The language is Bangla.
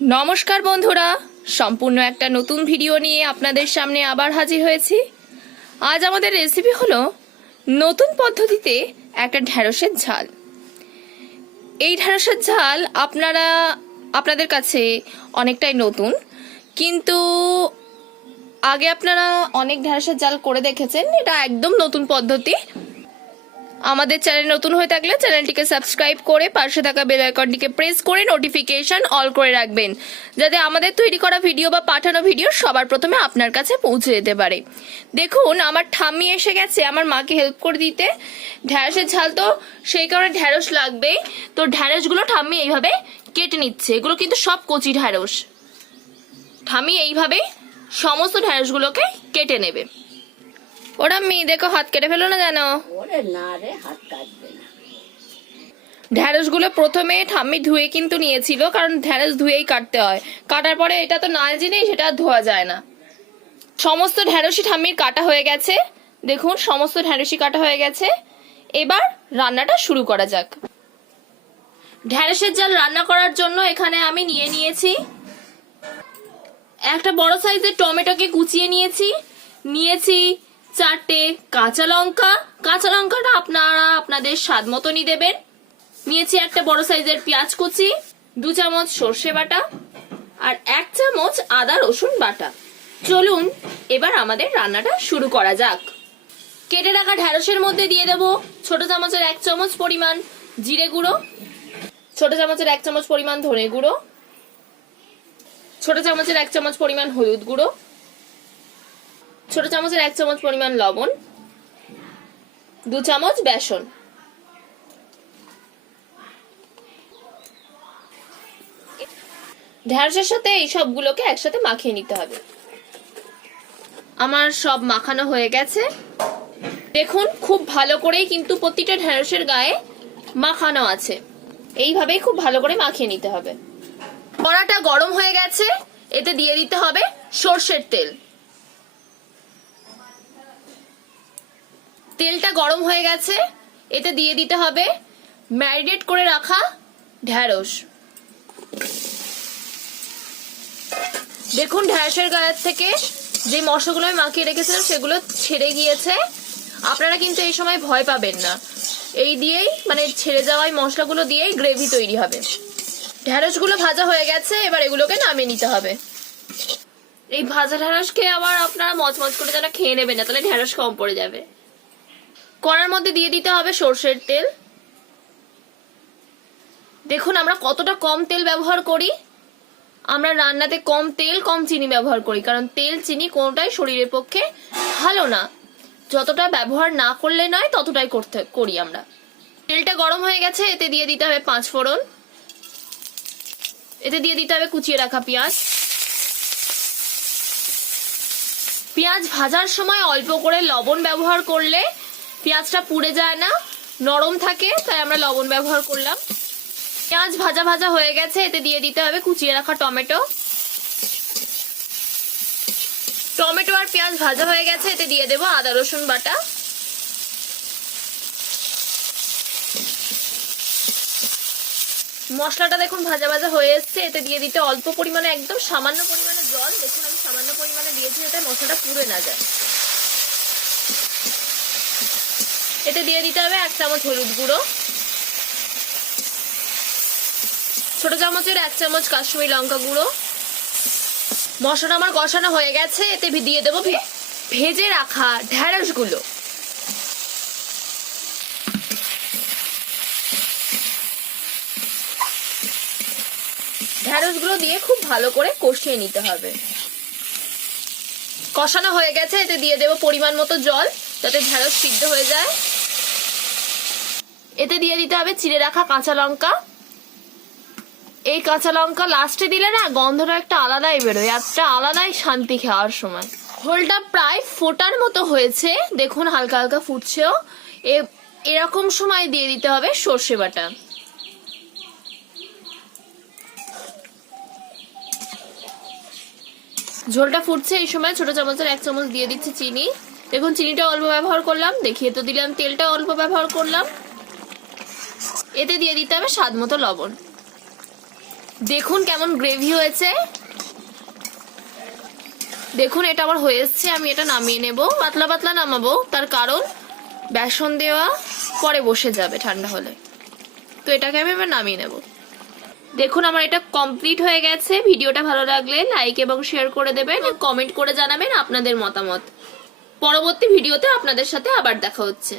নমস্কার বন্ধুরা, সম্পূর্ণ একটা নতুন ভিডিও নিয়ে আপনাদের সামনে আবার হাজির হয়েছি। আজ আমাদের রেসিপি হলো নতুন পদ্ধতিতে একটা ঢ্যাঁড়সের ঝাল। এই ঢ্যাঁড়সের ঝাল আপনারা, আপনাদের কাছে অনেকটাই নতুন, কিন্তু আগে আপনারা অনেক ঢ্যাঁড়সের ঝাল করে দেখেছেন, এটা একদম নতুন পদ্ধতি। আমাদের চ্যানেল নতুন হয়ে থাকলে চ্যানেলটিকে সাবস্ক্রাইব করে পাশে থাকা বেল আইকনটিকে প্রেস করে নোটিফিকেশন অল করে রাখবেন, যাতে আমাদের তৈরি করা ভিডিও বা পাঠানো ভিডিও সবার প্রথমে আপনার কাছে পৌঁছে যেতে পারে। দেখুন, আমার ঠাম্মি এসে গেছে, আমার মাকে হেল্প করে দিতে। ঢ্যাঁড়সের ঝাল তো সেই কারণে ঢ্যাঁড়স লাগবেই। তো ঢ্যাঁড়সগুলো ঠাম্মি এইভাবে কেটে নিচ্ছে, এগুলো কিন্তু সব কচি ঢ্যাঁড়স। ঠাম্মি এইভাবে সমস্ত ঢ্যাঁড়সগুলোকে কেটে নেবে। ওরা মেয়ে দেখো হাত কেটে ফেলো না জানো ওরে না রে হাত কাটবে না। ঢ্যাঁড়সগুলো প্রথমে ঠাম্মি ধুয়ে কিন্তু নিয়েছিল কারণ ঢ্যাঁড়স ধুয়েই কাটতে হয়। কাটার পরে এটা তো না জিনিস এটা ধোয়া যায় না। সমস্ত ঢ্যাঁড়সই ঠাম্মির কাটা হয়ে গেছে। দেখুন সমস্ত ঢ্যাঁড়সই কাটা হয়ে গেছে। এবার রান্নাটা শুরু করা যাক। ঢ্যাঁড়সের জাল রান্না করার জন্য এখানে আমি নিয়ে নিয়েছি একটা বড় সাইজের টমেটোকে কুচিয়ে নিয়েছি। নিয়েছি চারটে কাঁচা লঙ্কা। কাঁচা লঙ্কাটা আপনারা আপনাদের স্বাদ মতনই দেবেন। নিয়েছি একটা বড় সাইজের পেঁয়াজ কুচি, দু চামচ সর্ষে বাটা আর এক চামচ আদা রসুন বাটা। চলুন, এবার আমাদের রান্নাটা শুরু করা যাক। কেটে রাখা ঢ্যাঁড়সের মধ্যে দিয়ে দেবো ছোট চামচের এক চামচ পরিমাণ জিরে গুঁড়ো, ছোট চামচের এক চামচ পরিমাণ ধনে গুঁড়ো, ছোট চামচের এক চামচ পরিমাণ হলুদ গুঁড়ো ছোট চামচের এক চামচ পরিমাণ লবণ, দু চামচ বেসন। ঢ্যাঁড়সের সাথে এই সবগুলোকে একসাথে মাখিয়ে নিতে হবে। আমার সব মাখানো হয়ে গেছে। দেখুন, খুব ভালো করেই কিন্তু প্রতিটা ঢ্যাঁড়সের গায়ে মাখানো আছে। এইভাবেই খুব ভালো করে মাখিয়ে নিতে হবে। কড়াটা গরম হয়ে গেছে, এতে দিয়ে দিতে হবে সর্ষের তেল। তেলটা গরম হয়ে গেছে, এতে দিয়ে দিতে হবে ম্যারিনেট করে রাখা ঢ্যাঁড়স। দেখুন ঢ্যাঁড়সের গায়ের থেকে যে মশলাগুলো আমি মাখিয়ে রেখেছিলাম, সেগুলো ছেড়ে গিয়েছে। আপনারা কিন্তু এই সময় ভয় পাবেন না। এই দিয়েই মানে ছেড়ে যাওয়া মশলাগুলো দিয়েই গ্রেভি তৈরি হবে। ঢ্যাঁড়সগুলো ভাজা হয়ে গেছে, এবার এগুলোকে নামিয়ে নিতে হবে। এই ভাজা ঢ্যাঁড়সকে আবার আপনারা মচমচ করে যেন খেয়ে নেবেন না, তাহলে ঢ্যাঁড়স কম পড়ে যাবে। কড়ার মধ্যে দিয়ে দিতে হবে সর্ষের তেল। দেখুন, আমরা কতটা কম তেল ব্যবহার করি। আমরা রান্নাতে কম তেল, কম চিনি ব্যবহার করি, কারণ তেল, চিনি কোনোটাই শরীরের পক্ষে ভালো না। যতটা ব্যবহার না করলে নয়, ততটাই করতে, করি আমরা। তেলটা গরম হয়ে গেছে, এতে দিয়ে দিতে হবে পাঁচ ফোড়ন। এতে দিয়ে দিতে হবে কুচিয়ে রাখা পেঁয়াজ। পেঁয়াজ ভাজার সময় অল্প করে লবণ ব্যবহার করলে পেঁয়াজটা পুড়ে যায় না, নরম থাকে, তাই আমরা লবণ ব্যবহার করলাম। পেঁয়াজ ভাজা ভাজা হয়ে গেছে, এতে দিয়ে দিতে হবে কুচিয়ে রাখা টমেটো। টমেটো আর পেঁয়াজ ভাজা হয়ে গেছে, এতে দিয়ে দেবো আদা, রসুন বাটা। মশলাটা দেখুন ভাজা ভাজা হয়ে এসছে, এতে দিয়ে দিতে অল্প পরিমাণে, একদম সামান্য পরিমাণে জল। দেখুন আমি সামান্য পরিমাণে দিয়েছি, যাতে মশলাটা পুড়ে না যায়। এতে দিয়ে দিতে হবে এক চামচ হলুদ গুঁড়ো। ছোট চামচের এক চামচ কাশ্মীরি লঙ্কা গুঁড়ো। মশলা আমার কষানো হয়ে গেছে, এতে দিয়ে দেবো ভেজে রাখা ঢ্যাঁড়সগুলো ঢ্যাঁড়সগুলো দিয়ে খুব ভালো করে কষিয়ে নিতে হবে। কষানো হয়ে গেছে, এতে দিয়ে দেবো পরিমাণ মতো জল। যাতে ঢ্যাঁড়স সিদ্ধ হয়ে যায়। এতে দিয়ে দিতে হবে চিড়ে রাখা কাঁচা লঙ্কা। এই কাঁচা লঙ্কা লাস্টে দিলে না গন্ধটা একটা আলাদাই বেরোয়, একটা আলাদাই শান্তি খাওয়ার সময়। ঝোলটা প্রায় ফোটার মতো হয়েছে, দেখুন হালকা হালকা ফুটছেও। এরকম সময় দিয়ে দিতে হবে সর্ষে বাটা। ঝোলটা ফুটছে এই সময়, ছোট চামচের এক চামচ দিয়ে দিচ্ছি চিনি। দেখুন চিনিটা অল্প ব্যবহার করলাম। দেখিয়ে তো দিলাম তেলটা অল্প ব্যবহার করলাম। এতে দিয়ে দিতে হবে স্বাদ মতো লবণ। দেখুন কেমন গ্রেভি হয়েছে। দেখুন, এটা আমার হয়ে এসছে, আমি এটা নামিয়ে নেব। পাতলা পাতলা নামাবো, তার কারণ বেসন দেওয়া পরে বসে যাবে ঠান্ডা হলে। তো এটাকে আমি এবার নামিয়ে নেব। দেখুন, আমার এটা কমপ্লিট হয়ে গেছে। ভিডিওটা ভালো লাগলে লাইক এবং শেয়ার করে দেবেন। কমেন্ট করে জানাবেন আপনাদের মতামত। পরবর্তী ভিডিওতে আপনাদের সাথে আবার দেখা হচ্ছে।